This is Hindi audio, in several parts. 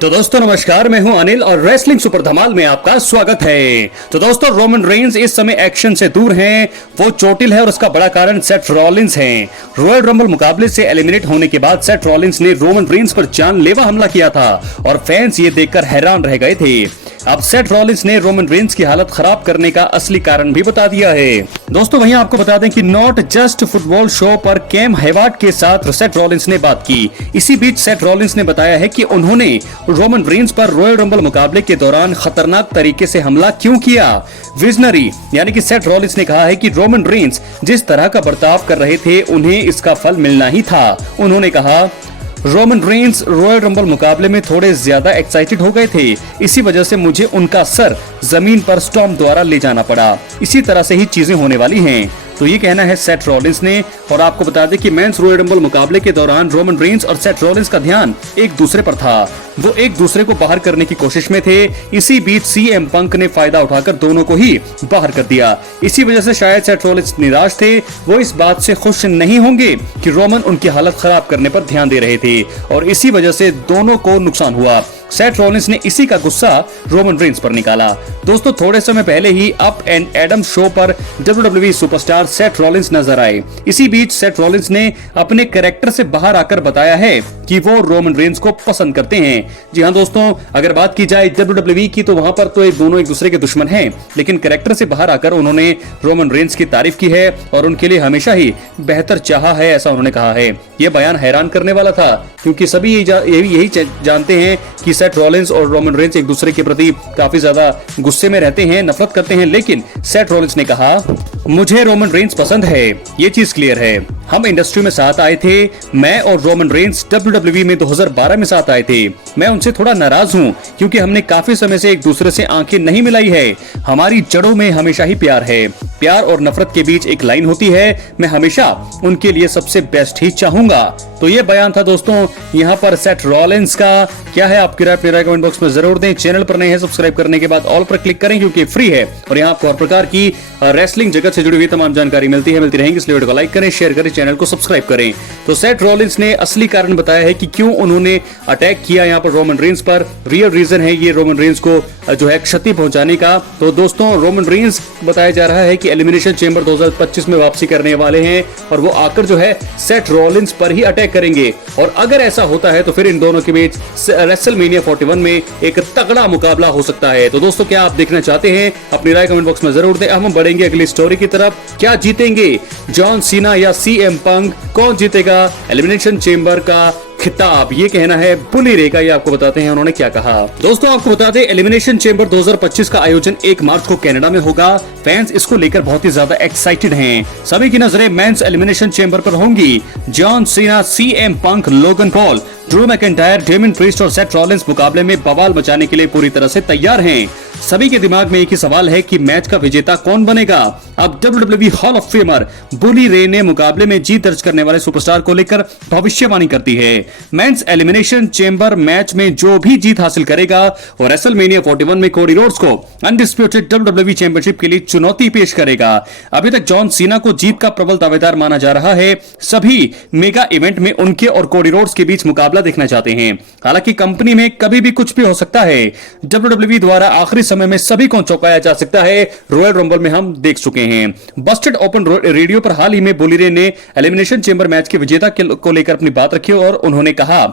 तो दोस्तों नमस्कार, मैं हूं अनिल और रेसलिंग सुपर धमाल में आपका स्वागत है। तो दोस्तों रोमन रेंस इस समय एक्शन से दूर हैं, वो चोटिल है और उसका बड़ा कारण सेथ रॉलिंस है। रॉयल रंबल मुकाबले से एलिमिनेट होने के बाद सेथ रॉलिंस ने रोमन रेंस पर जानलेवा हमला किया था और फैंस ये देखकर हैरान रह गए थे। अब सेथ रॉलिंस ने रोमन रेंस की हालत खराब करने का असली कारण भी बता दिया है। दोस्तों वहीं आपको बता दें कि नॉट जस्ट फुटबॉल शो पर कैम हेवार्ड के साथ सेथ रॉलिंस ने बात की। इसी बीच सेथ रॉलिंस ने बताया है कि उन्होंने रोमन रेंस पर रॉयल रंबल मुकाबले के दौरान खतरनाक तरीके से हमला क्यों किया। विजनरी यानी कि सेथ रॉलिंस ने कहा है कि रोमन रेंस जिस तरह का बर्ताव कर रहे थे उन्हें इसका फल मिलना ही था। उन्होंने कहा रोमन रेंस रॉयल रंबल मुकाबले में थोड़े ज्यादा एक्साइटेड हो गए थे, इसी वजह से मुझे उनका सर जमीन पर स्टॉर्म द्वारा ले जाना पड़ा। इसी तरह से ही चीजें होने वाली हैं। तो ये कहना है सेथ रॉलिंस ने। और आपको बता दें कि मेंस रॉयल रंबल मुकाबले के दौरान रोमन रेंस और सेथ रॉलिंस का ध्यान एक दूसरे पर था, वो एक दूसरे को बाहर करने की कोशिश में थे। इसी बीच सीएम पंक ने फायदा उठाकर दोनों को ही बाहर कर दिया। इसी वजह से शायद सेथ रॉलिंस निराश थे, वो इस बात से खुश नहीं होंगे कि रोमन उनकी हालत खराब करने पर ध्यान दे रहे थे और इसी वजह से दोनों को नुकसान हुआ। सेथ रॉलिंस ने इसी का गुस्सा रोमन रेंस पर निकाला। दोस्तों थोड़े समय पहले ही अप एंड एडम शो पर WWE सुपरस्टार सेथ रॉलिंस नजर आए। इसी बीच सेथ रॉलिंस ने अपने कैरेक्टर से बाहर आकर बताया है कि वो रोमन रेंस को पसंद करते हैं। जी हाँ दोस्तों, अगर बात की जाए WWE की तो वहां पर तो ये दोनों एक दूसरे के दुश्मन हैं, लेकिन कैरेक्टर से बाहर आकर उन्होंने रोमन रेंस की तारीफ की है और उनके लिए हमेशा ही बेहतर चाहा है, ऐसा उन्होंने कहा है। यह बयान हैरान करने वाला था क्योंकि सभी यही जानते हैं कि सेथ रॉलिंस और रोमन रेंस एक दूसरे के प्रति काफी ज्यादा गुस्से में रहते हैं, नफरत करते हैं, लेकिन सेथ रॉलिंस ने कहा मुझे रोमन रेंस पसंद है, ये चीज क्लियर है। हम इंडस्ट्री में साथ आए थे, मैं और रोमन रेंस WWE में 2012 में साथ आए थे। मैं उनसे थोड़ा नाराज हूँ क्योंकि हमने काफी समय से एक दूसरे से आंखें नहीं मिलाई है। हमारी जड़ों में हमेशा ही प्यार है। प्यार और नफरत के बीच एक लाइन होती है, मैं हमेशा उनके लिए सबसे बेस्ट ही चाहूंगा। तो ये बयान था दोस्तों यहाँ पर सेथ रॉलिंस का। क्या है आपकी राय, अपनी राय कमेंट बॉक्स में जरूर दें। चैनल पर नए हैं सब्सक्राइब करने के बाद ऑल पर क्लिक करें क्योंकि फ्री है और यहाँ आपको हर प्रकार की रेसलिंग जगत से जुड़ी हुई तमाम जानकारी मिलती रहेंगी। इसलिए वीडियो को लाइक करें, शेयर करें, चैनल को सब्सक्राइब करें। तो सेथ रॉलिंस ने असली कारण बताया है कि क्यों उन्होंने अटैक किया यहाँ पर रोमन रेंस पर। रियल रीजन है ये रोमन रेंस को जो है क्षति पहुंचाने का। तो दोस्तों रोमन रेंस बताया जा रहा है कि एलिमिनेशन चेंबर 2025 में वापसी करने वाले हैं और वो आकर जो है सेथ रॉलिंस पर ही अटैक करेंगे। और अगर ऐसा होता है तो फिर इन दोनों के बीच रेसलमेनिया 41 में एक तगड़ा मुकाबला हो सकता है। तो दोस्तों क्या आप देखना चाहते हैं, अपनी राय कमेंट बॉक्स में जरूर दें। हम बढ़ेंगे अगली स्टोरी की तरफ। क्या जीतेंगे जॉन सीना या सीएम पंक, कौन जीतेगा एलिमिनेशन चेंबर का खिताब, ये कहना है बुली रे का। ये आपको बताते हैं उन्होंने क्या कहा। दोस्तों आपको बता दें एलिमिनेशन चेंबर 2025 का आयोजन 1 मार्च को कनाडा में होगा। फैंस इसको लेकर बहुत ही ज्यादा एक्साइटेड हैं। सभी की नजरें मेंस एलिमिनेशन चेंबर पर होंगी। John Cena, CM Punk, Logan Paul, Drew McIntyre, डेमिन priest और सेथ रॉलिंस मुकाबले में बवाल मचाने के लिए पूरी तरह से तैयार हैं। सभी के दिमाग में एक ही सवाल है कि मैच का विजेता कौन बनेगा। अब WWE हॉल ऑफ फेमर बुली रे ने मुकाबले में जीत दर्ज करने वाले सुपरस्टार को लेकर भविष्यवाणी करती है। मेंस एलिमिनेशन चेंबर मैच में जो भी जीत हासिल करेगा और रेसलमेनिया 41 में कोडी रोड्स को अनडिस्प्यूटेड WWE चैंपियनशिप के लिए चुनौती पेश करेगा। अभी तक जॉन सीना को जीत का प्रबल दावेदार माना जा रहा है। सभी मेगा इवेंट में उनके और कोडी रोड्स के बीच मुकाबला देखना चाहते हैं। हालांकि कंपनी में कभी भी कुछ भी हो सकता है। WWE द्वारा आखिरी समय में सभी को चौंकाया जा सकता है, रॉयल रंबल में हम देख चुके हैं। बस्टेड ओपन रेडियो पर हाल ही में बुली रे ने एलिमिनेशन चेंबर मैच के विजेता को लेकर अपनी बात रखी और उन्होंने कहा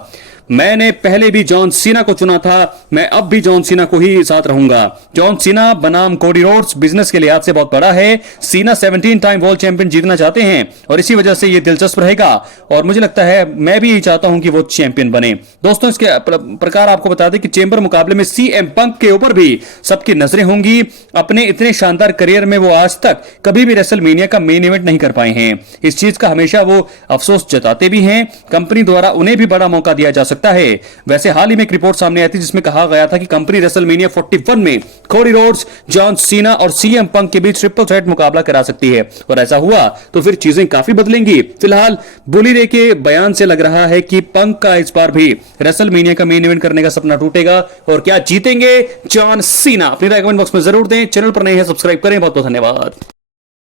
मैंने पहले भी जॉन सीना को चुना था, मैं अब भी जॉन सीना को ही साथ रहूंगा। जॉन सीना बनाम कोडी रोड्स बिजनेस के लिहाज से बहुत बड़ा है। सीना 17 टाइम वर्ल्ड चैंपियन जीतना चाहते हैं और इसी वजह से ये दिलचस्प रहेगा और मुझे लगता है मैं भी चाहता हूं कि वो चैंपियन बने। दोस्तों इसके प्रकार आपको बता दें कि चेंबर मुकाबले में सीएम पंक के ऊपर भी सबकी नजरें होंगी। अपने इतने शानदार करियर में वो आज तक कभी भी रेसलमेनिया का मेन इवेंट नहीं कर पाए हैं। इस चीज का हमेशा वो अफसोस जताते भी हैं। कंपनी द्वारा उन्हें भी बड़ा मौका दिया जा सकता है। वैसे हाल ही में एक रिपोर्ट सामने आई थी जिसमें कहा गया था कि कंपनी रेसलमेनिया 41 में कोडी रोड्स, जॉन सीना और सीएम पंक के बीच ट्रिपल थ्रेट मुकाबला करा सकती है और ऐसा हुआ तो फिर चीजें काफी बदलेंगी। फिलहाल बुली रे के बयान से लग रहा है कि पंक का इस बार भी रेसलमेनिया का मेन इवेंट करने का सपना टूटेगा और क्या जीतेंगे जॉन सीना। अपनी राय कमेंट बॉक्स में जरूर दें। चैनल पर नए हैं सब्सक्राइब करें। बहुत बहुत धन्यवाद।